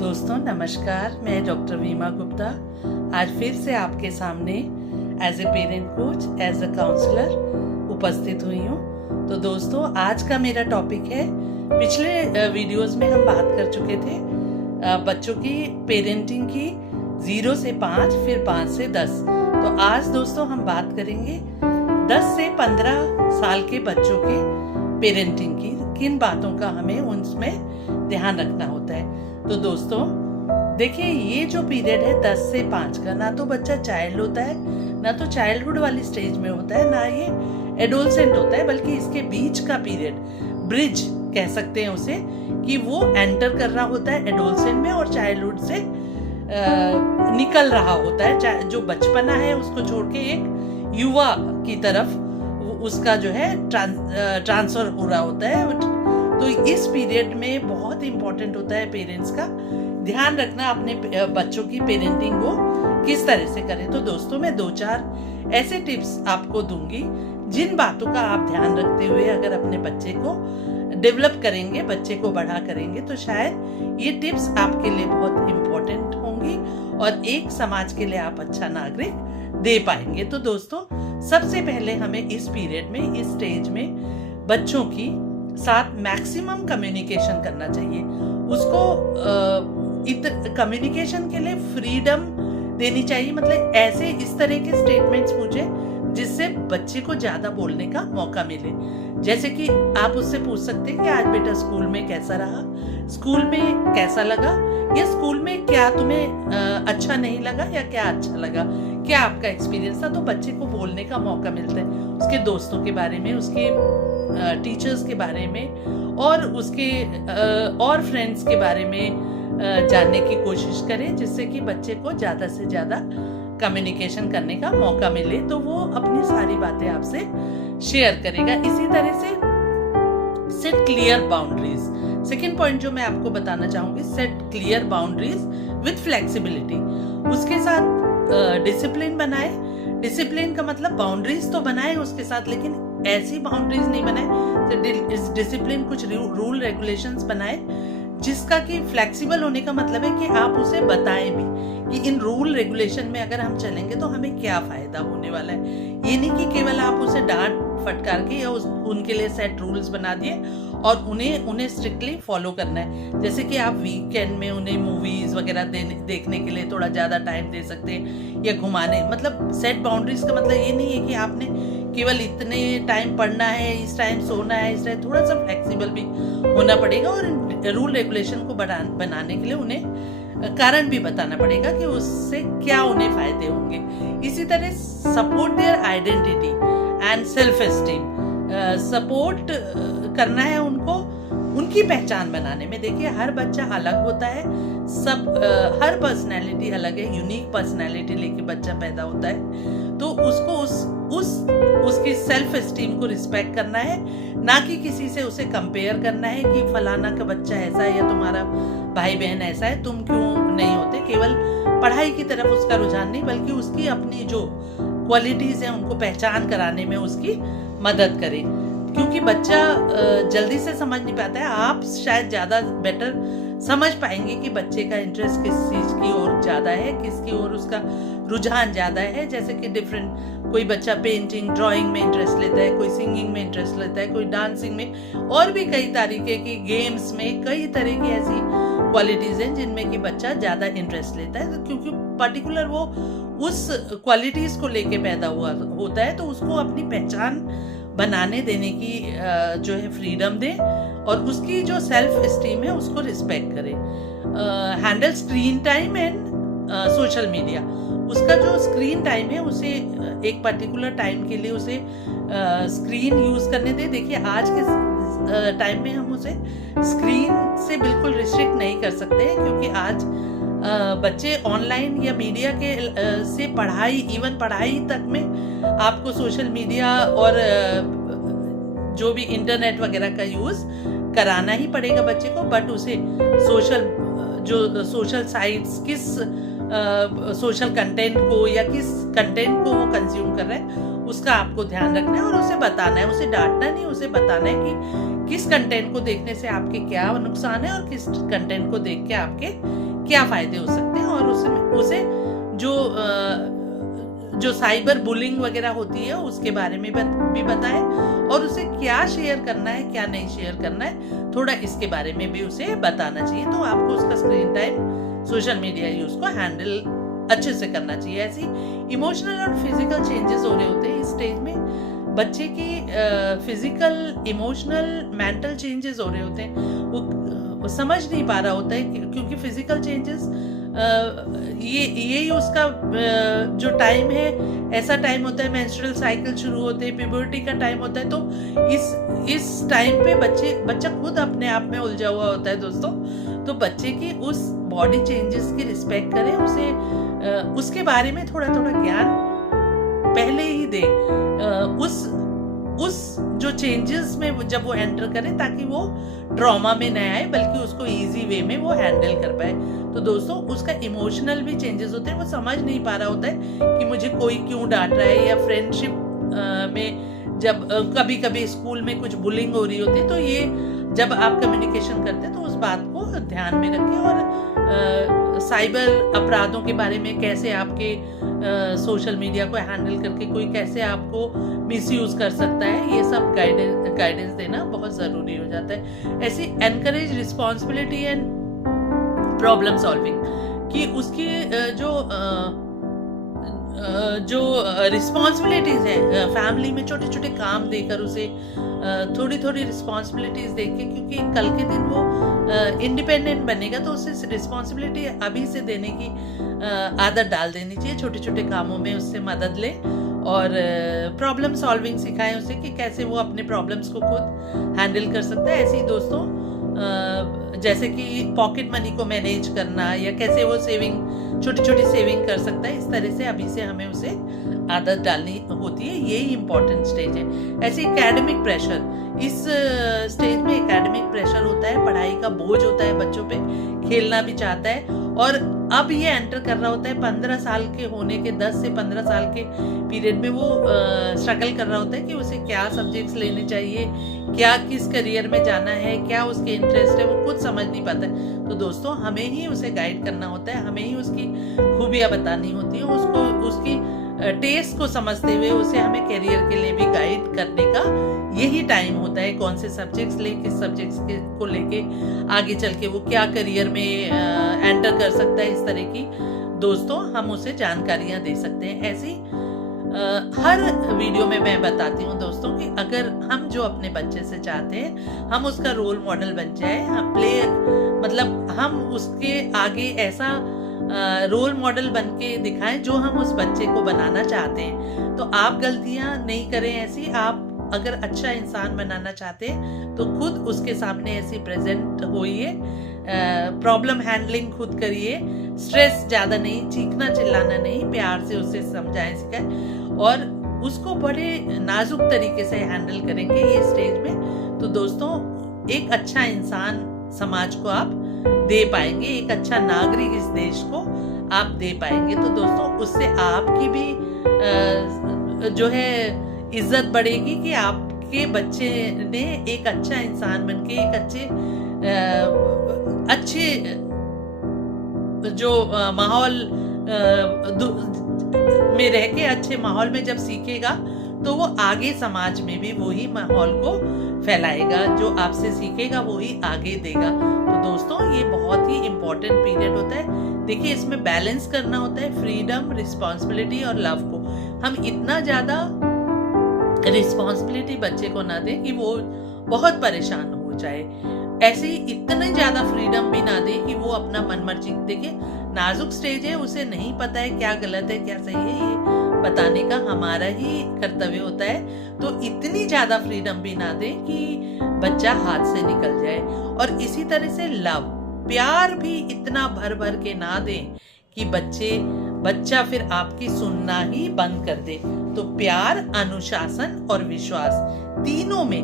दोस्तों नमस्कार, मैं डॉक्टर वीमा गुप्ता आज फिर से आपके सामने as a parent coach, as a counsellor उपस्थित हुई हूँ। तो दोस्तों आज का मेरा टॉपिक है, पिछले वीडियोस में हम बात कर चुके थे बच्चों की पेरेंटिंग की 0 से 5 फिर 5 से 10। तो आज दोस्तों हम बात करेंगे 10 से 15 साल के बच्चों के पेरेंटिंग की, किन बातों का हमें उनमें ध्यान रखना होता है। तो दोस्तों देखिए, ये जो पीरियड है 10 से 5 का, ना तो बच्चा चाइल्ड होता है, ना तो चाइल्डहुड वाली स्टेज में होता है, ना ये एडोलसेंट होता है, बल्कि इसके बीच का पीरियड, ब्रिज कह सकते हैं उसे, कि वो एंटर कर रहा होता है एडोलसेंट में और चाइल्डहुड से निकल रहा होता है। जो बचपना है उसको छोड़ के एक युवा की तरफ उसका जो है ट्रांसफर हो रहा होता है। तो इस पीरियड में बहुत इंपॉर्टेंट होता है पेरेंट्स का ध्यान रखना अपने बच्चों की पेरेंटिंग को किस तरह से करें। तो दोस्तों मैं 2-4 ऐसे टिप्स आपको दूंगी जिन बातों का आप ध्यान रखते हुए अगर अपने बच्चे को डेवलप करेंगे, बच्चे को बड़ा करेंगे, तो शायद ये टिप्स आपके लिए बहुत इंपॉर्टेंट होंगी और एक समाज के लिए आप अच्छा नागरिक दे पाएंगे। तो दोस्तों सबसे पहले हमें इस पीरियड में, इस स्टेज में बच्चों की साथ मैक्सिमम कम्युनिकेशन करना चाहिए। उसको कम्युनिकेशन के लिए फ्रीडम देनी चाहिए, मतलब ऐसे इस तरह के स्टेटमेंट्स पूछे जिससे बच्चे को ज्यादा बोलने का मौका मिले। जैसे कि आप उससे पूछ सकते हैं कि आज बेटा स्कूल में कैसा रहा, स्कूल में कैसा लगा, या स्कूल में क्या तुम्हें अच्छा नहीं लगा या क्या अच्छा लगा, क्या आपका एक्सपीरियंस था। तो बच्चे को बोलने का मौका मिलता है, उसके दोस्तों के बारे में, उसके टीचर्स के बारे में और उसके और फ्रेंड्स के बारे में जानने की कोशिश करें, जिससे कि बच्चे को ज़्यादा से ज़्यादा कम्युनिकेशन करने का मौका मिले, तो वो अपनी सारी बातें आपसे शेयर करेगा। इसी तरह से set clear boundaries, second point जो मैं आपको बताना चाहूँगी, set clear boundaries with flexibility. उसके साथ डिसिप्लिन बनाए। डिसिप्लिन का मतलब बाउंड्रीज तो बनाए उसके साथ, लेकिन ऐसी बाउंड्रीज नहीं बनाए। इस डिसिप्लिन कुछ रूल रेगुलेशंस बनाए जिसका कि फ्लेक्सिबल होने का मतलब है कि आप उसे बताएं भी कि इन रूल रेगुलेशन में अगर हम चलेंगे तो हमें क्या फायदा होने वाला है। ये नहीं कि केवल आप उसे डांट फटकार के या उनके लिए सेट रूल्स बना दिए और उन्हें स्ट्रिक्टली फॉलो करना है। जैसे कि आप वीकेंड में उन्हें मूवीज वगैरह देखने के लिए थोड़ा ज़्यादा टाइम दे सकते हैं या घुमाने। मतलब सेट बाउंड्रीज का मतलब ये नहीं है कि आपने केवल इतने टाइम पढ़ना है, इस टाइम सोना है, इस टाइम, थोड़ा सा फ्लेक्सिबल भी होना पड़ेगा और रूल रेगुलेशन को बनाने के लिए उन्हें कारण भी बताना पड़ेगा कि उससे क्या उन्हें फायदे होंगे। इसी तरह support their identity and self esteem, support करना है उनको उनकी पहचान बनाने में। देखिए हर बच्चा अलग होता है, हर पर्सनैलिटी अलग है, यूनिक पर्सनैलिटी लेके बच्चा पैदा होता है। तो उसको उसकी सेल्फ एस्टीम को रिस्पेक्ट करना है, ना कि किसी से उसे कंपेयर करना है कि फलाना का बच्चा ऐसा है या तुम्हारा भाई बहन ऐसा है, तुम क्यों नहीं होते। केवल पढ़ाई की तरफ उसका रुझान नहीं, बल्कि उसकी अपनी जो क्वालिटीज हैं उनको पहचान कराने में उसकी मदद करें, क्योंकि बच्चा जल्दी से समझ नहीं पाता है। आप शायद ज़्यादा बेटर समझ पाएंगे कि बच्चे का इंटरेस्ट किस चीज़ की ओर ज़्यादा है, किसकी ओर उसका रुझान ज़्यादा है। जैसे कि कोई बच्चा पेंटिंग, ड्राइंग में इंटरेस्ट लेता है, कोई सिंगिंग में इंटरेस्ट लेता है, कोई डांसिंग में, और भी कई तरीके की गेम्स में, कई तरह की ऐसी क्वालिटीज़ हैं जिनमें कि बच्चा ज़्यादा इंटरेस्ट लेता है। तो क्योंकि पर्टिकुलर वो उस क्वालिटीज़ को लेके पैदा हुआ होता है, तो उसको अपनी पहचान बनाने देने की जो है फ्रीडम दे और उसकी जो सेल्फ एस्टीम है उसको रिस्पेक्ट करे। Handle screen time and social media, उसका जो स्क्रीन टाइम है उसे एक पर्टिकुलर टाइम के लिए उसे स्क्रीन यूज करने दे। देखिए आज के टाइम में हम उसे स्क्रीन से बिल्कुल रिस्ट्रिक्ट नहीं कर सकते हैं, क्योंकि आज बच्चे ऑनलाइन या मीडिया के से इवन पढ़ाई तक में आपको सोशल मीडिया और जो भी इंटरनेट वगैरह का यूज कराना ही पड़ेगा बच्चे को। बट उसे सोशल साइट्स, किस सोशल कंटेंट को या किस कंटेंट को वो कंज्यूम कर रहे हैं उसका आपको ध्यान रखना है और उसे बताना है। उसे डांटना नहीं, उसे बताना है कि किस कंटेंट को देखने से आपके क्या नुकसान है और किस कंटेंट को देख के आपके क्या फायदे हो सकते हैं, और उसे जो साइबर बुलिंग वगैरह होती है उसके बारे में भी बताएं, और उसे क्या शेयर करना है क्या नहीं शेयर करना है, थोड़ा इसके बारे में भी उसे बताना चाहिए। तो आपको उसका screen time, social media use को हैंडल अच्छे से करना चाहिए। ऐसी इमोशनल और फिजिकल चेंजेस हो रहे होते हैं इस स्टेज में, बच्चे की फिजिकल, इमोशनल, मेंटल चेंजेस हो रहे होते हैं, वो समझ नहीं पा रहा होता है, क्योंकि फिजिकल चेंजेस यही उसका जो टाइम है, ऐसा टाइम होता है, मेंस्ट्रुअल साइकिल शुरू होते हैं, प्यूबर्टी का टाइम होता है। तो इस टाइम पे बच्चा खुद अपने आप में उलझा हुआ होता है दोस्तों। तो बच्चे की उस बॉडी चेंजेस की रिस्पेक्ट करें, उसके बारे में थोड़ा थोड़ा ज्ञान पहले ही दे, उस जो चेंजेस में जब वो एंटर करे, ताकि वो ट्रॉमा में न आए बल्कि उसको इजी वे में वो हैंडल कर पाए। तो दोस्तों उसका इमोशनल भी चेंजेस होते हैं, वो समझ नहीं पा रहा होता है कि मुझे कोई क्यों डांट रहा है, या फ्रेंडशिप में जब कभी कभी स्कूल में कुछ बुलिंग हो रही होती है, तो ये जब आप कम्युनिकेशन करते हैं तो उस बात को ध्यान में रखें, और साइबर अपराधों के बारे में, कैसे आपके सोशल मीडिया को हैंडल करके कोई कैसे आपको मिसयूज कर सकता है, ये सब गाइडेंस देना बहुत ज़रूरी हो जाता है। ऐसी encourage responsibility and problem solving, कि उसकी जो रिस्पॉन्सिबिलिटीज है फैमिली में, छोटे छोटे काम देकर उसे थोड़ी थोड़ी रिस्पॉन्सिबिलिटीज देके, क्योंकि कल के दिन वो इंडिपेंडेंट बनेगा, तो उसे रिस्पॉन्सिबिलिटी अभी से देने की आदत डाल देनी चाहिए। छोटे छोटे कामों में उससे मदद ले, और प्रॉब्लम सॉल्विंग सिखाएं उसे कि कैसे वो अपने प्रॉब्लम्स को खुद हैंडल कर सकता है। ऐसे ही दोस्तों जैसे कि पॉकेट मनी को मैनेज करना, या कैसे वो छोटी छोटी सेविंग कर सकता है, इस तरह से अभी से हमें उसे आदत डालनी होती है। यही इंपॉर्टेंट स्टेज है। ऐसे एकेडमिक प्रेशर, इस स्टेज में एकेडमिक प्रेशर होता है, पढ़ाई का बोझ होता है बच्चों पे, खेलना भी चाहता है, और अब ये एंटर कर रहा होता है 15 साल के होने के, 10 से 15 साल के पीरियड में वो स्ट्रगल कर रहा होता है कि उसे क्या सब्जेक्ट्स लेने चाहिए, क्या किस करियर में जाना है, क्या उसके इंटरेस्ट है, वो खुद समझ नहीं पाता है। तो दोस्तों हमें ही उसे गाइड करना होता है, हमें ही उसकी खूबियाँ बतानी होती है, उसकी टेस्ट को समझते हुए उसे हमें करियर के लिए भी गाइड करने का यही टाइम होता है। कौन से सब्जेक्ट्स ले, किस सब्जेक्ट्स को लेके आगे चल के वो क्या करियर में एंटर कर सकता है, इस तरह की दोस्तों हम उसे जानकारियां दे सकते हैं। ऐसी हर वीडियो में मैं बताती हूँ दोस्तों कि अगर हम जो अपने बच्चे से चाहते हैं हम उसका रोल मॉडल बन जाए, हम उसके आगे ऐसा रोल मॉडल बन के दिखाएं जो हम उस बच्चे को बनाना चाहते हैं। तो आप गलतियां नहीं करें ऐसी, आप अगर अच्छा इंसान बनाना चाहते हैं तो खुद उसके सामने ऐसी प्रेजेंट होइए, प्रॉब्लम हैंडलिंग खुद करिए, स्ट्रेस ज़्यादा नहीं, चीखना चिल्लाना नहीं, प्यार से उसे समझाएं सिखाएं, और उसको बड़े नाजुक तरीके से हैंडल करेंगे ये स्टेज में। तो दोस्तों एक अच्छा इंसान समाज को आप दे पाएंगे, एक अच्छा नागरिक इस देश को आप दे पाएंगे। तो दोस्तों उससे आपकी भी जो है इज्जत बढ़ेगी कि आपके बच्चे ने एक अच्छा इंसान बनके, एक अच्छे जो माहौल में रह के, अच्छे माहौल में जब सीखेगा तो वो आगे समाज में भी वही माहौल को फैलाएगा, जो आपसे सीखेगा वही आगे देगा। तो दोस्तों ये बहुत ही इम्पोर्टेंट पीरियड होता है। देखिए इसमें बैलेंस करना होता है फ्रीडम, रिस्पॉन्सिबिलिटी और लव को। हम इतना ज़्यादा रिस्पॉन्सिबिलिटी बच्चे को ना दें कि वो बहुत परेशान हो जाए, ऐसे ही इतने ज़्यादा फ्रीडम भी ना दें कि वो अपना मनमर्जी। देखिए नाजुक स्टेज है, उसे नहीं पता है क्या गलत है क्या सही है, ये बताने का हमारा ही कर्तव्य होता है। तो इतनी ज़्यादा फ्रीडम भी ना दें कि बच्चा हाथ से निकल जाए। और इसी तरह से लव, प्यार भी इतना भर भर के ना दें कि बच्चा फिर आपकी सुनना ही बंद कर दे। तो प्यार, अनुशासन और विश्वास, तीनों में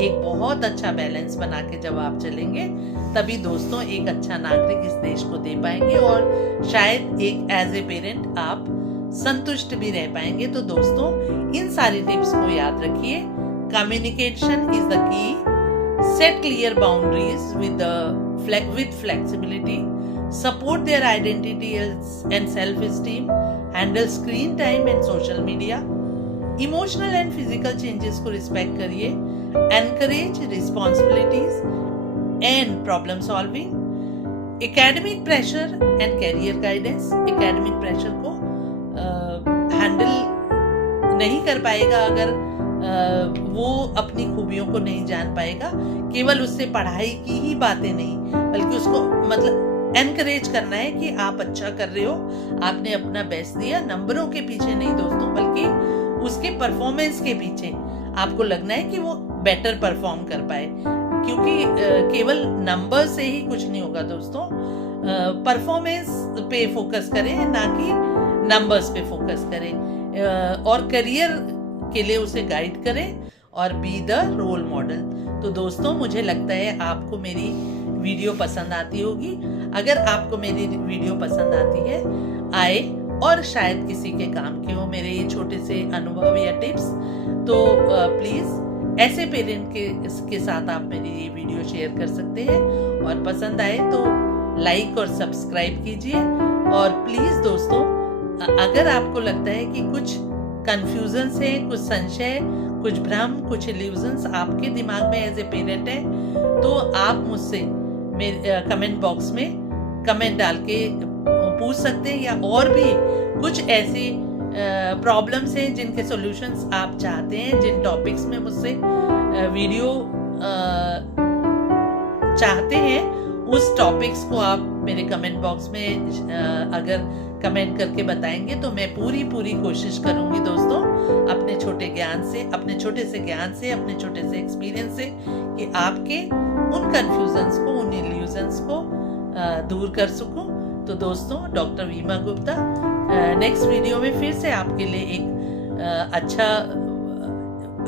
एक बहुत अच्छा बैलेंस बना के जब आप चलेंगे तभी दोस्तों एक अच्छा नागरिक इस देश को दे पाएंगे, और शायद एक एज ए पेरेंट आप संतुष्ट भी रह पाएंगे। तो दोस्तों इन सारी टिप्स को याद रखिए। Communication is the key, set clear boundaries with flexibility, support their identities and self-esteem, handle screen time and social media, emotional and physical changes को respect करिए, encourage responsibilities and problem solving, academic pressure and career guidance. academic pressure को handle नहीं कर पाएगा अगर वो अपनी खूबियों को नहीं जान पाएगा, केवल उससे पढ़ाई की ही बातें नहीं, बल्कि उसको मतलब एनकरेज करना है कि आप अच्छा कर रहे हो, आपने अपना बेस्ट दिया, नंबरों के पीछे नहीं दोस्तों, बल्कि उसके परफॉर्मेंस के पीछे आपको लगना है कि वो बेटर परफॉर्म कर पाए, क्योंकि केवल नंबर से ही कुछ नहीं होगा दोस्तों। परफॉर्मेंस पे फोकस करें, ना कि नंबर्स पे फोकस करें, और करियर के लिए उसे गाइड करें और बी द रोल मॉडल। तो दोस्तों मुझे लगता है आपको मेरी वीडियो पसंद आती होगी। अगर आपको मेरी वीडियो पसंद आती है, आए और शायद किसी के काम के हो मेरे ये छोटे से अनुभव या टिप्स, तो प्लीज़ ऐसे पेरेंट के साथ आप मेरी ये वीडियो शेयर कर सकते हैं, और पसंद आए तो लाइक और सब्सक्राइब कीजिए। और प्लीज़ दोस्तों, अगर आपको लगता है कि कुछ कंफ्यूजन है, कुछ संशय, कुछ भ्रम, कुछ इल्यूजन्स आपके दिमाग में एज ए पेरेंट है, तो आप मुझसे मेरे कमेंट बॉक्स में कमेंट डाल के पूछ सकते हैं, या और भी कुछ ऐसी प्रॉब्लम्स हैं जिनके सॉल्यूशंस आप चाहते हैं, जिन टॉपिक्स में मुझसे वीडियो चाहते हैं, उस टॉपिक्स को आप मेरे कमेंट बॉक्स में अगर कमेंट करके बताएंगे तो मैं पूरी कोशिश करूंगी दोस्तों, अपने छोटे ज्ञान से, अपने छोटे से ज्ञान से, अपने छोटे से एक्सपीरियंस से, कि आपके उन कंफ्यूजन्स को, उन इल्यूजन्स को दूर कर सकूं। तो दोस्तों, डॉक्टर वीमा गुप्ता नेक्स्ट वीडियो में फिर से आपके लिए एक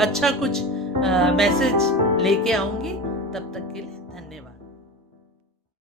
अच्छा कुछ मैसेज लेके आऊंगी। तब तक के